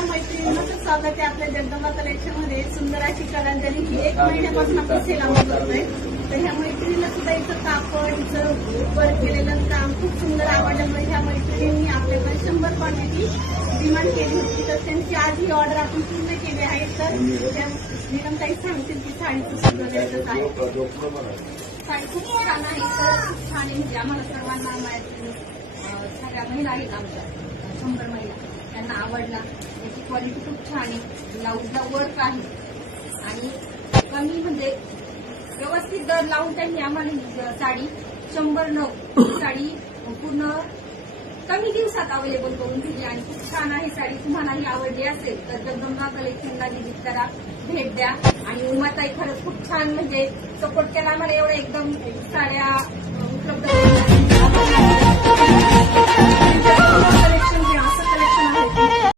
सगळ्या मैत्रिणींचं स्वागत आहे आपल्या जगदंबा कलेक्शन मध्ये. सुंदर अशी कलांजली ही 1 महिन्यापासून आपण सेल करतोय. तर ह्या मैत्रिणीला सुद्धा इथं कापड, इथं वर्क केलेलं काम खूप सुंदर आवडल्यामुळे ह्या मैत्रिणींनी आपल्याकडे 100 क्वांटिटी डिमांड केली होती. तर त्यांची आज ही ऑर्डर आपण पूर्ण केली आहे. तर त्या नीलमताई सांगतील की साडीचं सुंदर आहे. साडी खूप छान आहे, तर खूप छान आहे. म्हणजे आम्हाला सर्वांना सगळ्या महिला आहेत आमच्या 100 महिला, त्यांना आवडला. त्याची क्वालिटी खूप छान आहे. ब्लाऊजला वर्क आहे आणि कमी म्हणजे व्यवस्थित दर लावून त्यांनी आम्हाला ही साडी 100 साडी पूर्ण कमी दिवसात अवेलेबल करून दिली आणि खूप छान आहे साडी. तुम्हालाही आवडली असेल तर जगदंबा कलेक्शनला व्हिजिट करा, भेट द्या. आणि उमाताई खरंच खूप छान म्हणजे सपोर्ट केला आम्हाला. एवढं एकदम साड्या उपलब्ध